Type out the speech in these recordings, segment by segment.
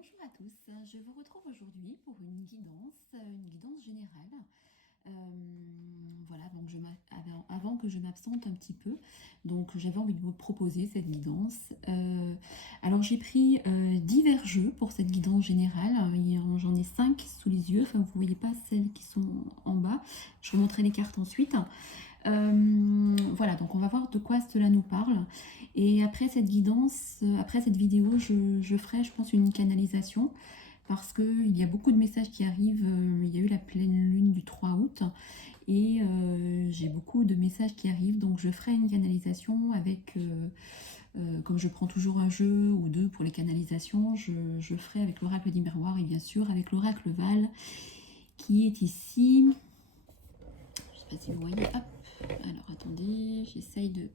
Bonjour à tous, je vous retrouve aujourd'hui pour une guidance générale. Voilà, donc avant que je m'absente un petit peu, donc j'avais envie de vous proposer cette guidance. Alors j'ai pris divers jeux pour cette guidance générale. J'en ai 5 sous les yeux, enfin vous ne voyez pas celles qui sont en bas. Je vous montrerai les cartes ensuite. Voilà, donc on va voir de quoi cela nous parle. Et après cette guidance, après cette vidéo, je ferai, je pense, une canalisation parce qu'il y a beaucoup de messages qui arrivent. Il y a eu la pleine lune du 3 août et j'ai beaucoup de messages qui arrivent. Donc je ferai une canalisation avec, comme je prends toujours un jeu ou deux pour les canalisations, je ferai avec l'oracle des miroirs et bien sûr avec l'oracle Val qui est ici. Je ne sais pas si vous voyez, hop. Alors attendez, j'essaye de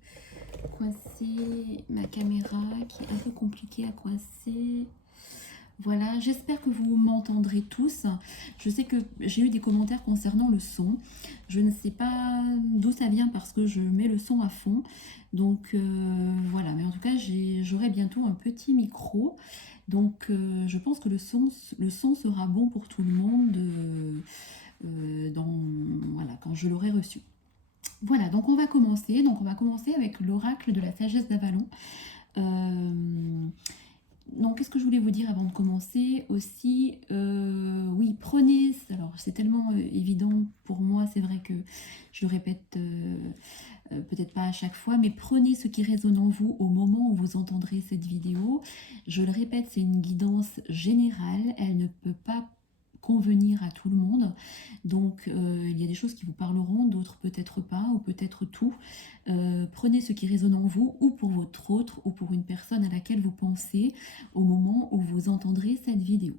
coincer ma caméra qui est un peu compliquée à coincer. Voilà, j'espère que vous m'entendrez tous. Je sais que j'ai eu des commentaires concernant le son. Je ne sais pas d'où ça vient parce que je mets le son à fond. Donc voilà, mais en tout cas, j'aurai bientôt un petit micro. Donc je pense que le son sera bon pour tout le monde voilà, quand je l'aurai reçu. Voilà, donc on va commencer. Donc on va commencer avec l'oracle de la sagesse d'Avalon. Donc qu'est-ce que je voulais vous dire avant de commencer aussi, oui, prenez, alors c'est tellement évident pour moi, c'est vrai que je le répète peut-être pas à chaque fois, mais prenez ce qui résonne en vous au moment où vous entendrez cette vidéo. Je le répète, c'est une guidance générale, elle ne peut pas convenir à tout le monde, donc il y a des choses qui vous parleront, d'autres peut-être pas, ou peut-être tout. Prenez ce qui résonne en vous, ou pour votre autre, ou pour une personne à laquelle vous pensez au moment où vous entendrez cette vidéo.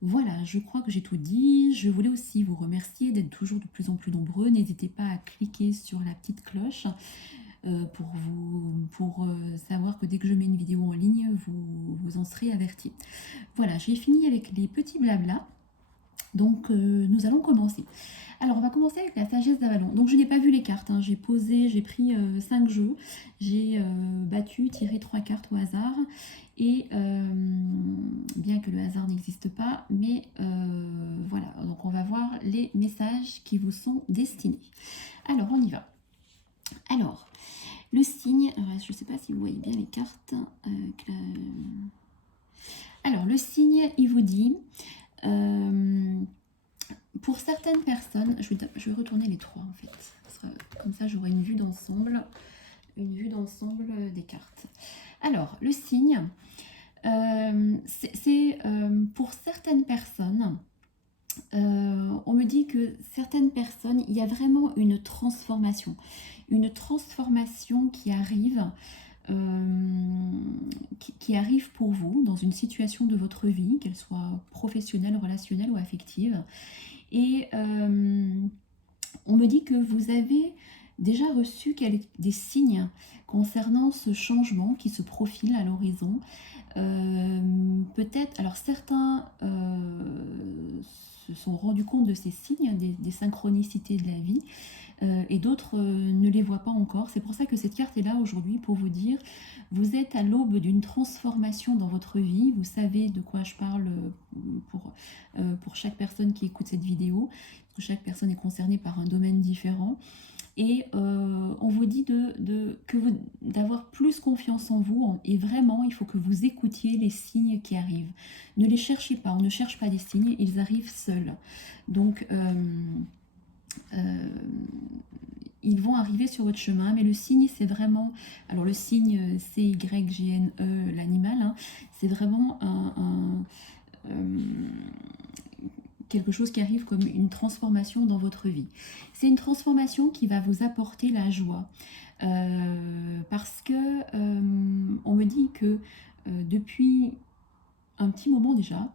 Voilà, je crois que j'ai tout dit. Je voulais aussi vous remercier d'être toujours de plus en plus nombreux. N'hésitez pas à cliquer sur la petite cloche pour savoir que dès que je mets une vidéo en ligne, vous en serez avertis. Voilà, j'ai fini avec les petits blablas. Donc nous allons commencer. Alors on va commencer avec la sagesse d'Avalon. Donc je n'ai pas vu les cartes, hein. J'ai posé, j'ai pris 5 jeux, j'ai battu, tiré 3 cartes au hasard. Et bien que le hasard n'existe pas, mais voilà, donc on va voir les messages qui vous sont destinés. Alors on y va. Alors, le signe, je ne sais pas si vous voyez bien les cartes. Alors le signe, il vous dit... pour certaines personnes, je vais retourner les trois en fait. Comme ça, j'aurai une vue d'ensemble des cartes. Alors, le signe, c'est pour certaines personnes, on me dit que certaines personnes, il y a vraiment une transformation qui arrive. Qui arrive pour vous dans une situation de votre vie, qu'elle soit professionnelle, relationnelle ou affective. Et on me dit que vous avez déjà reçu des signes concernant ce changement qui se profile à l'horizon. Peut-être, alors certains se sont rendus compte de ces signes, des synchronicités de la vie, et d'autres ne les voient pas encore. C'est pour ça que cette carte est là aujourd'hui pour vous dire, vous êtes à l'aube d'une transformation dans votre vie. Vous savez de quoi je parle pour chaque personne qui écoute cette vidéo. Chaque personne est concernée par un domaine différent. Et on vous dit d'avoir plus confiance en vous. Et vraiment, il faut que vous écoutiez les signes qui arrivent. Ne les cherchez pas, on ne cherche pas des signes, ils arrivent seuls. Donc, ils vont arriver sur votre chemin, mais le signe, c'est vraiment... Alors, le signe CYGNE, l'animal, hein, c'est vraiment quelque chose qui arrive comme une transformation dans votre vie. C'est une transformation qui va vous apporter la joie. Parce que on me dit que depuis un petit moment déjà,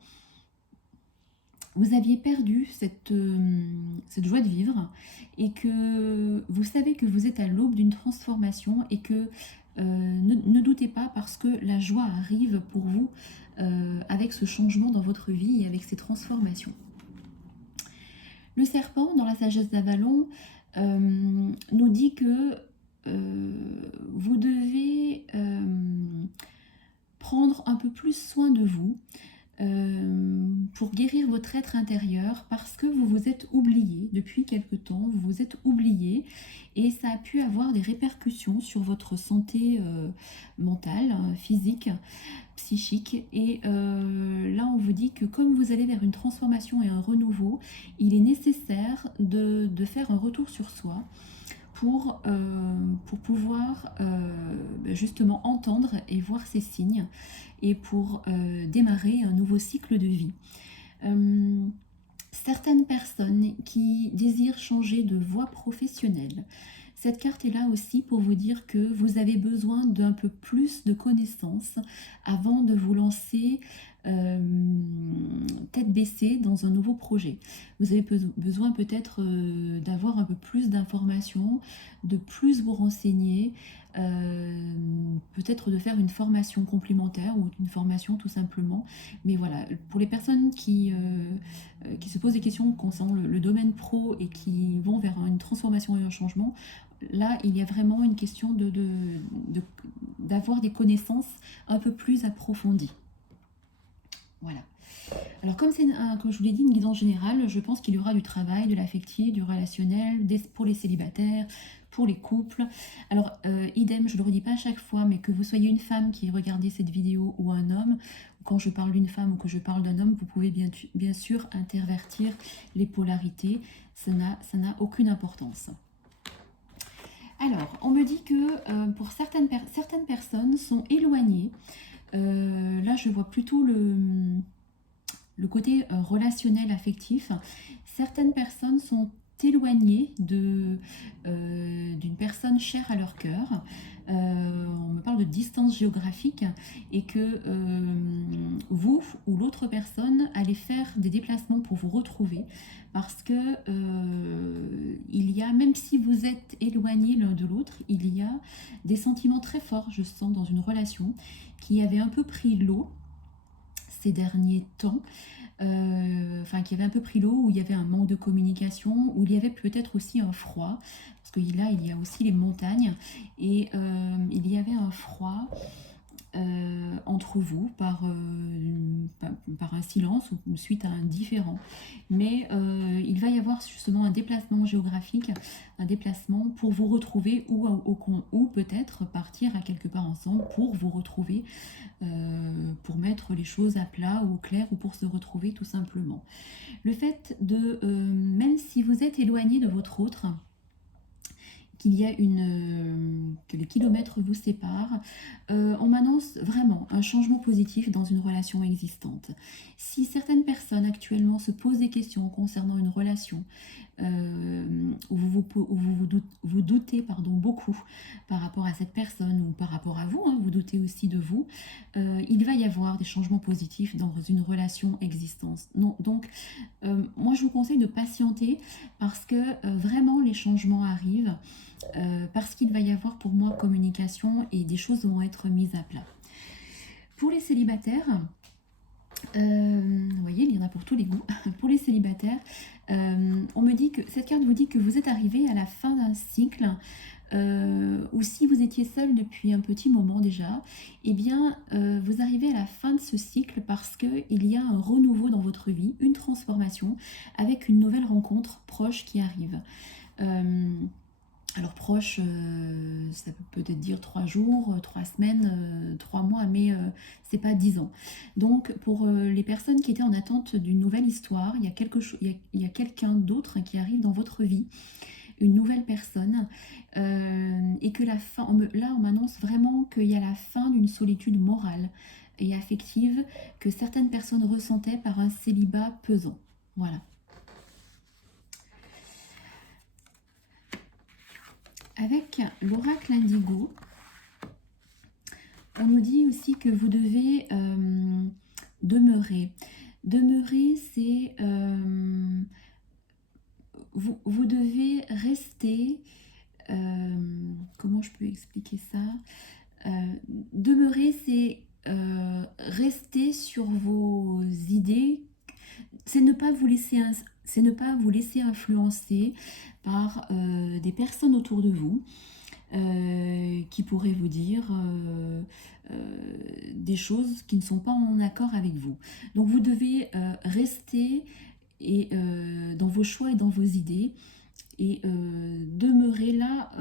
vous aviez perdu cette joie de vivre et que vous savez que vous êtes à l'aube d'une transformation et que ne doutez pas parce que la joie arrive pour vous avec ce changement dans votre vie et avec ces transformations. Le serpent, dans la sagesse d'Avalon, nous dit que vous devez prendre un peu plus soin de vous. pour guérir votre être intérieur parce que vous vous êtes oublié depuis quelque temps, vous vous êtes oublié et ça a pu avoir des répercussions sur votre santé mentale, physique, psychique. Et là, on vous dit que comme vous allez vers une transformation et un renouveau, il est nécessaire de faire un retour sur soi pour pouvoir justement entendre et voir ces signes et pour démarrer un nouveau cycle de vie. Certaines personnes qui désirent changer de voie professionnelle, cette carte est là aussi pour vous dire que vous avez besoin d'un peu plus de connaissances avant de vous lancer tête baissée dans un nouveau projet. Vous avez besoin peut-être d'avoir un peu plus d'informations, de plus vous renseigner, peut-être de faire une formation complémentaire ou une formation tout simplement. Mais voilà, pour les personnes qui se posent des questions concernant le domaine pro et qui vont vers une transformation et un changement, là, il y a vraiment une question d'avoir des connaissances un peu plus approfondies. Voilà. Alors comme je vous l'ai dit, une guidance générale, je pense qu'il y aura du travail, de l'affectif, du relationnel, pour les célibataires, pour les couples. Alors idem, je ne le redis pas à chaque fois, mais que vous soyez une femme qui regardez cette vidéo ou un homme, quand je parle d'une femme ou que je parle d'un homme, vous pouvez bien sûr intervertir les polarités, ça n'a aucune importance. Alors, on me dit que pour certaines personnes sont éloignées. Là, je vois plutôt le côté relationnel, affectif. Certaines personnes sont éloignées d'une personne chère à leur cœur. On me parle de distance géographique et que vous ou l'autre personne allez faire des déplacements pour vous retrouver parce que il y a, même si vous êtes éloignés l'un de l'autre, il y a des sentiments très forts, je sens, dans une relation qui avait un peu pris l'eau ces derniers temps, qui avait un peu pris l'eau, où il y avait un manque de communication, où il y avait peut-être aussi un froid, parce que là il y a aussi les montagnes, et il y avait un froid entre vous par un silence ou suite à un différend. Mais il va y avoir justement un déplacement géographique, un déplacement pour vous retrouver ou peut-être partir à quelque part ensemble pour vous retrouver, pour mettre les choses à plat ou au clair ou pour se retrouver tout simplement. Le fait de, même si vous êtes éloigné de votre autre, qu'il y a que les kilomètres vous séparent, on m'annonce vraiment un changement positif dans une relation existante. Si certaines personnes actuellement se posent des questions concernant une relation, où vous doutez beaucoup par rapport à cette personne ou par rapport à vous, hein, vous doutez aussi de vous, il va y avoir des changements positifs dans une relation existante. Donc, moi je vous conseille de patienter parce que vraiment les changements arrivent, parce qu'il va y avoir pour moi communication et des choses vont être mises à plat. Pour les célibataires, vous voyez, il y en a pour tous les goûts. Pour les célibataires, on me dit que cette carte vous dit que vous êtes arrivé à la fin d'un cycle, ou si vous étiez seul depuis un petit moment déjà, eh bien vous arrivez à la fin de ce cycle parce qu'il y a un renouveau dans votre vie, une transformation avec une nouvelle rencontre proche qui arrive. Alors proche, ça peut peut-être dire 3 jours, 3 semaines, 3 mois, mais c'est pas 10 ans. Donc pour les personnes qui étaient en attente d'une nouvelle histoire, il y a quelqu'un d'autre qui arrive dans votre vie, une nouvelle personne, et que la fin, là on m'annonce vraiment qu'il y a la fin d'une solitude morale et affective que certaines personnes ressentaient par un célibat pesant. Voilà. Avec l'oracle indigo, on nous dit aussi que vous devez demeurer. Demeurer, c'est... vous devez rester... comment je peux expliquer ça? Demeurer, c'est rester sur vos idées. C'est ne pas vous laisser influencer par des personnes autour de vous. qui pourrait vous dire des choses qui ne sont pas en accord avec vous. Donc vous devez rester dans vos choix et dans vos idées et demeurer là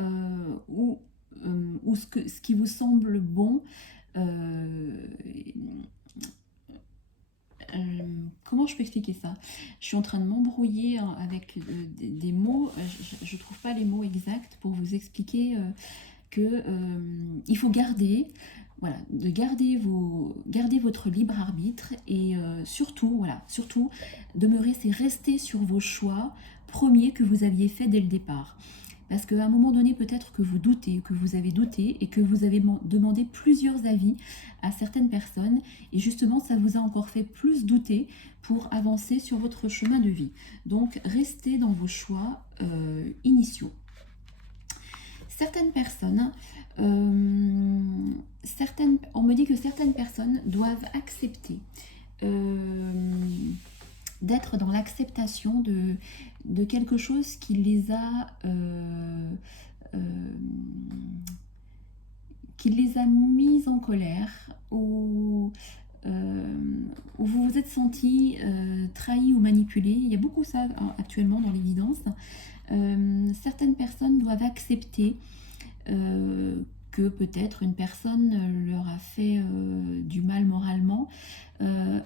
où ce qui vous semble bon. euh, euh, Comment je peux expliquer ça? Je suis en train de m'embrouiller avec des mots. Je ne trouve pas les mots exacts pour vous expliquer que il faut garder, voilà, de garder votre libre arbitre et surtout, voilà, surtout demeurer, c'est rester sur vos choix premiers que vous aviez fait dès le départ. Parce qu'à un moment donné, peut-être que vous doutez, que vous avez douté et que vous avez demandé plusieurs avis à certaines personnes. Et justement, ça vous a encore fait plus douter pour avancer sur votre chemin de vie. Donc, restez dans vos choix initiaux. Certaines personnes, on me dit que certaines personnes doivent accepter d'être dans l'acceptation de quelque chose qui les a mis en colère ou où vous vous êtes senti trahi ou manipulé. Il y a beaucoup ça actuellement dans l'évidence. Certaines personnes doivent accepter que peut-être une personne leur a fait du mal moralement.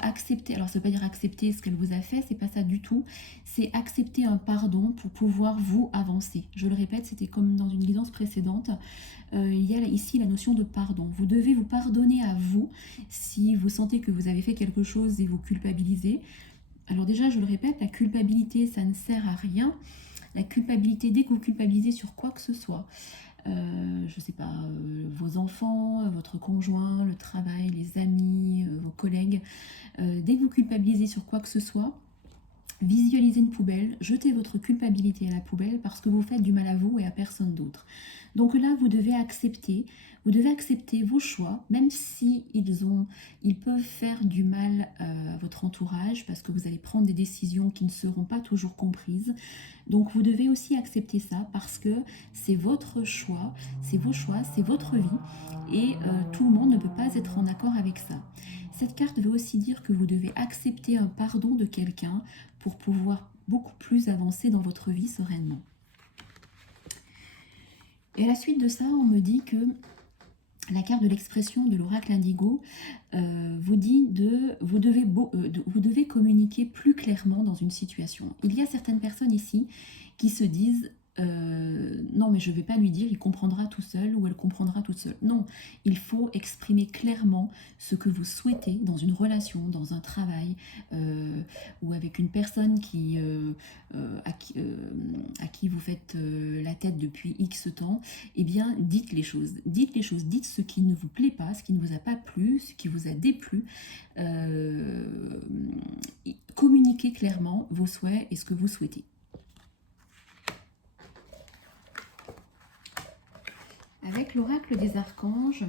Accepter, alors ça ne veut pas dire accepter ce qu'elle vous a fait, c'est pas ça du tout, c'est accepter un pardon pour pouvoir vous avancer. Je le répète, c'était comme dans une guidance précédente, il y a ici la notion de pardon. Vous devez vous pardonner à vous si vous sentez que vous avez fait quelque chose et vous culpabilisez. Alors déjà, je le répète, la culpabilité, ça ne sert à rien. La culpabilité, dès que vous culpabilisez sur quoi que ce soit, je ne sais pas, vos enfants, votre conjoint, le travail, les amis, vos collègues, dès que vous culpabilisez sur quoi que ce soit, visualisez une poubelle, jetez votre culpabilité à la poubelle parce que vous faites du mal à vous et à personne d'autre. Donc là, vous devez accepter vos choix, même si ils peuvent faire du mal à votre entourage parce que vous allez prendre des décisions qui ne seront pas toujours comprises. Donc vous devez aussi accepter ça parce que c'est votre choix, c'est vos choix, c'est votre vie et tout le monde ne peut pas être en accord avec ça. Cette carte veut aussi dire que vous devez accepter un pardon de quelqu'un pour pouvoir beaucoup plus avancer dans votre vie sereinement. Et à la suite de ça, on me dit que la carte de l'expression de l'oracle indigo vous dit vous devez communiquer plus clairement dans une situation. Il y a certaines personnes ici qui se disent non mais je ne vais pas lui dire, il comprendra tout seul ou elle comprendra toute seule. Non, il faut exprimer clairement ce que vous souhaitez dans une relation, dans un travail ou avec une personne à qui vous faites la tête depuis X temps. Eh bien dites les choses, dites ce qui ne vous plaît pas, ce qui ne vous a pas plu, ce qui vous a déplu. Communiquez clairement vos souhaits et ce que vous souhaitez. Avec l'oracle des archanges,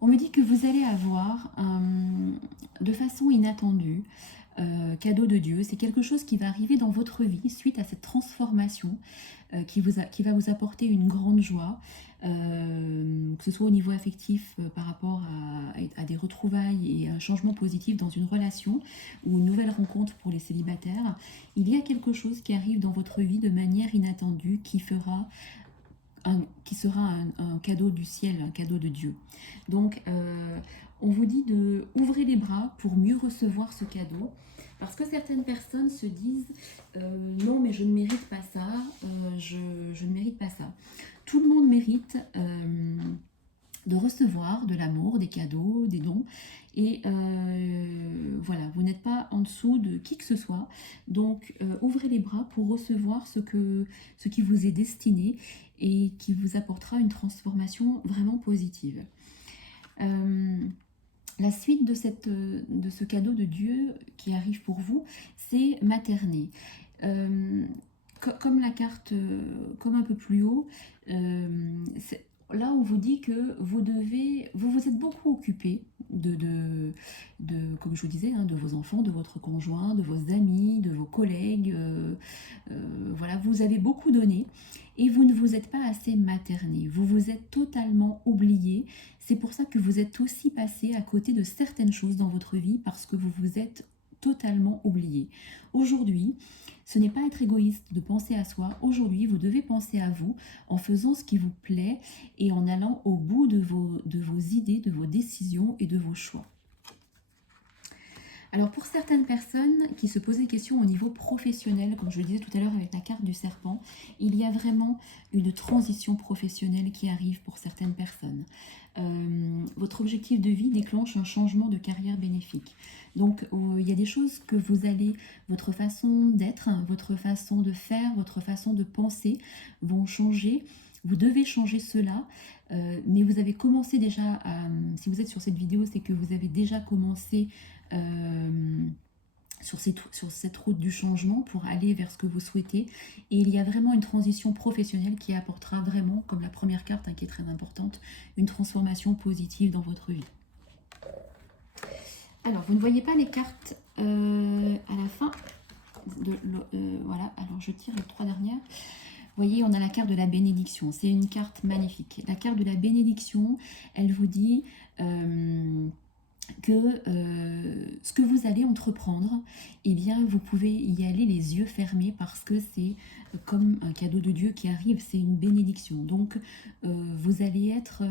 on me dit que vous allez avoir de façon inattendue, cadeau de Dieu, c'est quelque chose qui va arriver dans votre vie suite à cette transformation qui va vous apporter une grande joie, que ce soit au niveau affectif par rapport à des retrouvailles et un changement positif dans une relation ou une nouvelle rencontre pour les célibataires. Il y a quelque chose qui arrive dans votre vie de manière inattendue qui sera un cadeau du ciel, un cadeau de Dieu. Donc, on vous dit de ouvrir les bras pour mieux recevoir ce cadeau. Parce que certaines personnes se disent non mais je ne mérite pas ça, je ne mérite pas ça. Tout le monde mérite de recevoir de l'amour, des cadeaux, des dons. Et voilà, vous n'êtes pas en dessous de qui que ce soit. Donc ouvrez les bras pour recevoir ce qui vous est destiné et qui vous apportera une transformation vraiment positive. La suite de ce cadeau de Dieu qui arrive pour vous, c'est materner. Comme la carte, comme un peu plus haut, là, on vous dit que vous vous êtes beaucoup occupé comme je vous disais, hein, de vos enfants, de votre conjoint, de vos amis, de vos collègues. Voilà, vous avez beaucoup donné et vous ne vous êtes pas assez materné. Vous vous êtes totalement oublié. C'est pour ça que vous êtes aussi passé à côté de certaines choses dans votre vie parce que vous vous êtes totalement oublié. Aujourd'hui, ce n'est pas être égoïste de penser à soi. Aujourd'hui, vous devez penser à vous en faisant ce qui vous plaît et en allant au bout de vos idées, de vos décisions et de vos choix. Alors pour certaines personnes qui se posaient des questions au niveau professionnel, comme je le disais tout à l'heure avec la carte du serpent, il y a vraiment une transition professionnelle qui arrive pour certaines personnes. Votre objectif de vie déclenche un changement de carrière bénéfique. Donc il y a des choses que vous allez, votre façon d'être, votre façon de faire, votre façon de penser vont changer. Vous devez changer cela, mais vous avez commencé déjà, si vous êtes sur cette vidéo, c'est que vous avez déjà commencé sur cette route du changement pour aller vers ce que vous souhaitez. Et il y a vraiment une transition professionnelle qui apportera vraiment, comme la première carte qui est très importante, une transformation positive dans votre vie. Alors, vous ne voyez pas les cartes à la fin. Voilà, alors je tire les 3 dernières. Vous voyez, on a la carte de la bénédiction. C'est une carte magnifique. La carte de la bénédiction, elle vous dit que ce que vous allez entreprendre, eh bien, vous pouvez y aller les yeux fermés parce que c'est comme un cadeau de Dieu qui arrive, c'est une bénédiction. Donc, vous allez être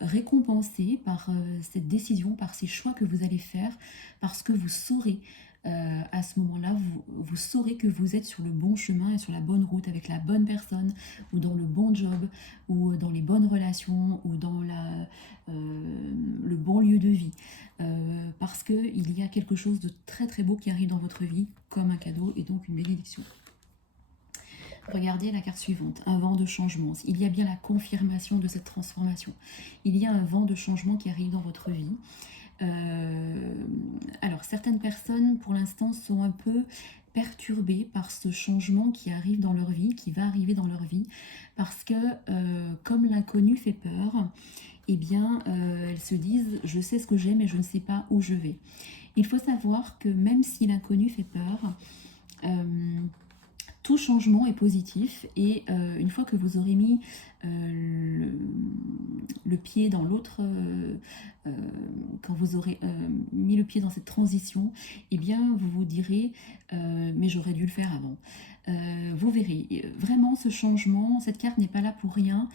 récompensé par cette décision, par ces choix que vous allez faire, parce que vous saurez à ce moment-là, vous saurez que vous êtes sur le bon chemin et sur la bonne route avec la bonne personne, ou dans le bon job, ou dans les bonnes relations, ou dans le bon lieu de vie. Parce qu'il y a quelque chose de très très beau qui arrive dans votre vie, comme un cadeau et donc une bénédiction. Regardez la carte suivante, un vent de changement. Il y a bien la confirmation de cette transformation. Il y a un vent de changement qui arrive dans votre vie. Alors, certaines personnes, pour l'instant, sont un peu perturbées par ce changement qui arrive dans leur vie, qui va arriver dans leur vie, parce que comme l'inconnu fait peur, eh bien, elles se disent « je sais ce que j'ai, mais je ne sais pas où je vais ». Il faut savoir que même si l'inconnu fait peur, tout changement est positif et une fois que vous aurez mis le pied dans l'autre, quand vous aurez mis le pied dans cette transition, eh bien vous vous direz mais j'aurais dû le faire avant. Vous verrez, vraiment ce changement, cette carte n'est pas là pour rien.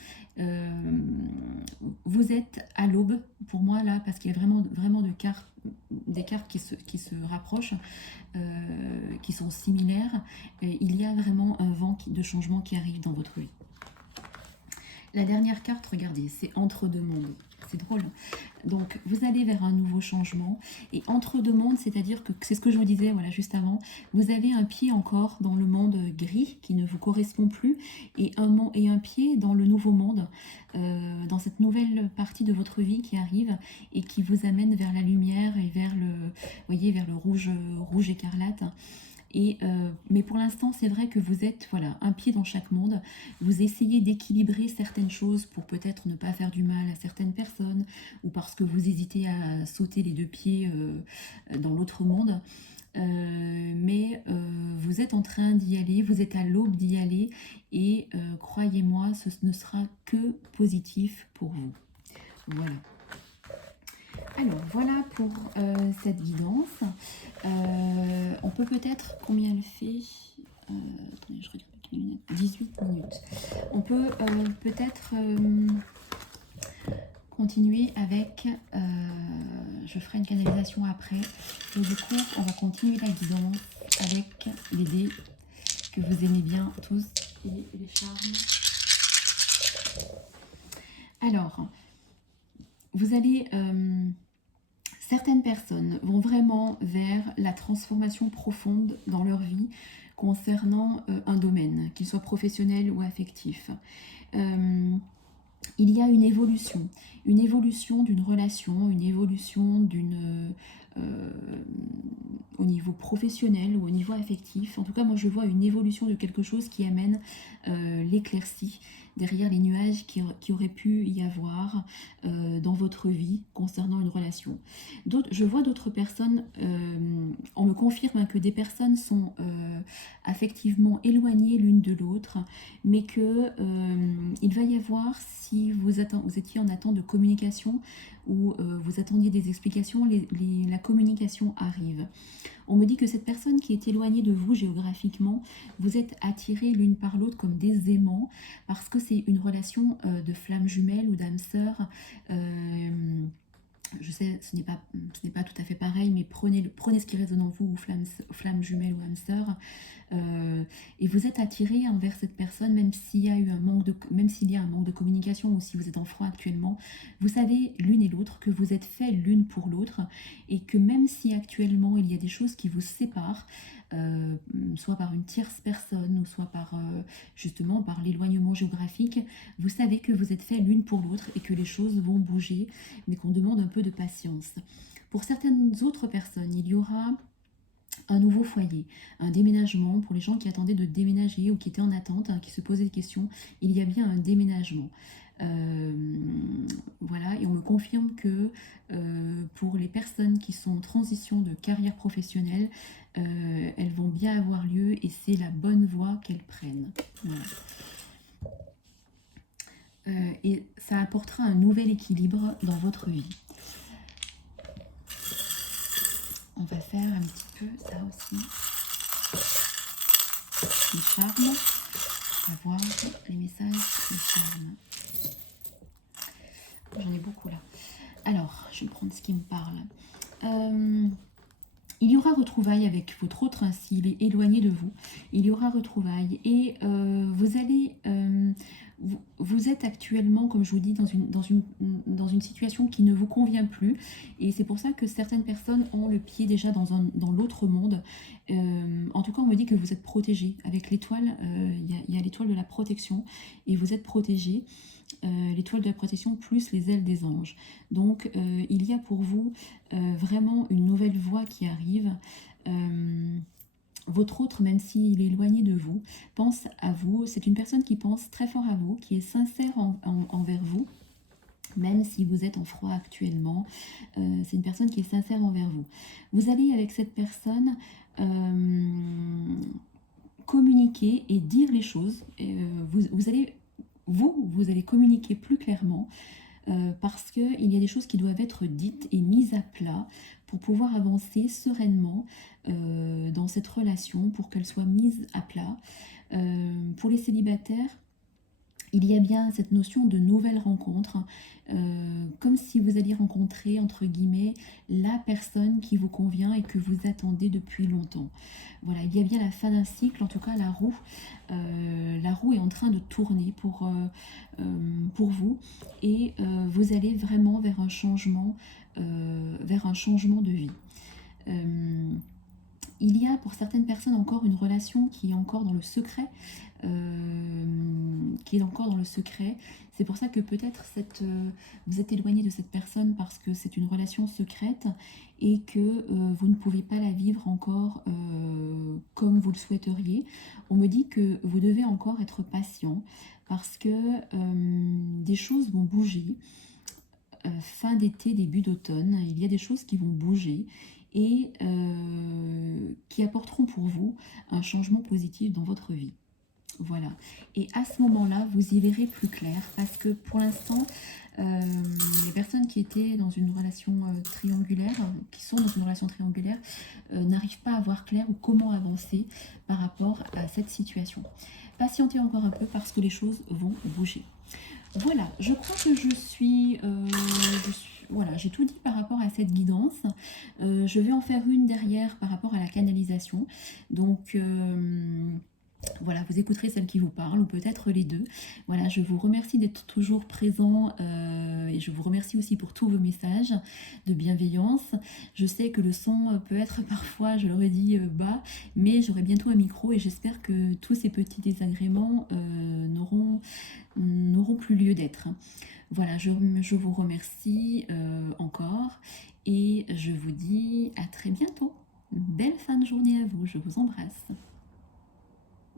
Vous êtes à l'aube pour moi là, parce qu'il y a vraiment des cartes qui se rapprochent, qui sont similaires. Il y a vraiment un vent de changement qui arrive dans votre vie. La dernière carte, regardez, c'est entre deux mondes. C'est drôle. Donc, vous allez vers un nouveau changement. Et entre deux mondes, c'est-à-dire que, c'est ce que je vous disais voilà, juste avant, vous avez un pied encore dans le monde gris qui ne vous correspond plus et un pied dans le nouveau monde, dans cette nouvelle partie de votre vie qui arrive et qui vous amène vers la lumière et vers vers le rouge écarlate. Mais pour l'instant, c'est vrai que vous êtes un pied dans chaque monde. Vous essayez d'équilibrer certaines choses pour peut-être ne pas faire du mal à certaines personnes ou parce que vous hésitez à sauter les 2 pieds dans l'autre monde. Mais vous êtes en train d'y aller, vous êtes à l'aube d'y aller et croyez-moi, ce ne sera que positif pour vous. Voilà. Alors, voilà pour cette guidance. On peut peut-être, combien elle fait attendez, je regarde avec mes lunettes. 18 minutes. On peut peut-être continuer avec... je ferai une canalisation après. Et du coup, on va continuer la guidance avec les dés que vous aimez bien tous et les charmes. Alors, vous allez... certaines personnes vont vraiment vers la transformation profonde dans leur vie concernant un domaine, qu'il soit professionnel ou affectif. Il y a une évolution d'une relation, une évolution au niveau professionnel ou au niveau affectif. En tout cas, moi je vois une évolution de quelque chose qui amène l'éclaircie. derrière les nuages qui auraient pu y avoir dans votre vie concernant une relation. Je vois d'autres personnes, on me confirme hein, que des personnes sont affectivement éloignées l'une de l'autre, mais que il va y avoir, si vous étiez en attente de communication ou vous attendiez des explications, la communication arrive. On me dit que cette personne qui est éloignée de vous géographiquement, vous êtes attirés l'une par l'autre comme des aimants, parce que c'est une relation de flamme jumelle ou d'âme sœur. Je sais, ce n'est pas tout à fait pareil, mais prenez ce qui résonne en vous, ou flamme jumelle ou âme sœur, et vous êtes attiré envers cette personne, même s'il y a un manque de communication, ou si vous êtes en froid actuellement. Vous savez l'une et l'autre que vous êtes fait l'une pour l'autre, et que même si actuellement il y a des choses qui vous séparent, soit par une tierce personne, ou soit justement par l'éloignement géographique, vous savez que vous êtes fait l'une pour l'autre et que les choses vont bouger, mais qu'on demande un peu de patience. Pour certaines autres personnes, il y aura un nouveau foyer, un déménagement. Pour les gens qui attendaient de déménager ou qui étaient en attente, hein, qui se posaient des questions, il y a bien un déménagement. Voilà, et on me confirme que pour les personnes qui sont en transition de carrière professionnelle, elles vont bien avoir lieu et c'est la bonne voie qu'elles prennent. Voilà. Et ça apportera un nouvel équilibre dans votre vie. On va faire un petit peu ça aussi. Les charmes. On va voir les messages, les charmes. J'en ai beaucoup là. Alors, je vais prendre ce qui me parle. Il y aura retrouvailles avec votre autre, hein, s'il est éloigné de vous. Il y aura retrouvailles et vous allez... vous êtes actuellement, comme je vous dis, dans une situation qui ne vous convient plus. Et c'est pour ça que certaines personnes ont le pied déjà dans l'autre monde. En tout cas, on me dit que vous êtes protégé. Avec l'étoile, il y a l'étoile de la protection. Et vous êtes protégé. L'étoile de la protection plus les ailes des anges. Donc, il y a pour vous vraiment une nouvelle voie qui arrive. Votre autre, même s'il est éloigné de vous, pense à vous. C'est une personne qui pense très fort à vous, qui est sincère envers vous, même si vous êtes en froid actuellement. C'est une personne qui est sincère envers vous. Vous allez, avec cette personne, communiquer et dire les choses. Vous allez communiquer plus clairement. Parce qu'il y a des choses qui doivent être dites et mises à plat pour pouvoir avancer sereinement dans cette relation, pour qu'elle soit mise à plat. Pour les célibataires, il y a bien cette notion de nouvelle rencontre, comme si vous alliez rencontrer, entre guillemets, la personne qui vous convient et que vous attendez depuis longtemps. Voilà, il y a bien la fin d'un cycle, en tout cas la roue est en train de tourner pour vous, et vous allez vraiment vers un changement de vie. Il y a pour certaines personnes encore une relation qui est encore dans le secret, C'est pour ça que peut-être vous êtes éloigné de cette personne parce que c'est une relation secrète et que vous ne pouvez pas la vivre encore comme vous le souhaiteriez. On me dit que vous devez encore être patient parce que des choses vont bouger. Fin d'été, début d'automne, il y a des choses qui vont bouger et qui apporteront pour vous un changement positif dans votre vie. Voilà. Et à ce moment-là, vous y verrez plus clair parce que pour l'instant, les personnes qui étaient dans une relation triangulaire, qui sont dans une relation triangulaire, n'arrivent pas à voir clair ou comment avancer par rapport à cette situation. Patientez encore un peu parce que les choses vont bouger. Voilà, je crois que voilà, j'ai tout dit par rapport à cette guidance. Je vais en faire une derrière par rapport à la canalisation. Donc, voilà, vous écouterez celle qui vous parle ou peut-être les deux. Voilà, je vous remercie d'être toujours présent et je vous remercie aussi pour tous vos messages de bienveillance. Je sais que le son peut être parfois, je l'aurais dit, bas, mais j'aurai bientôt un micro et j'espère que tous ces petits désagréments n'auront plus lieu d'être. Voilà, je vous remercie encore et je vous dis à très bientôt. Belle fin de journée à vous, je vous embrasse.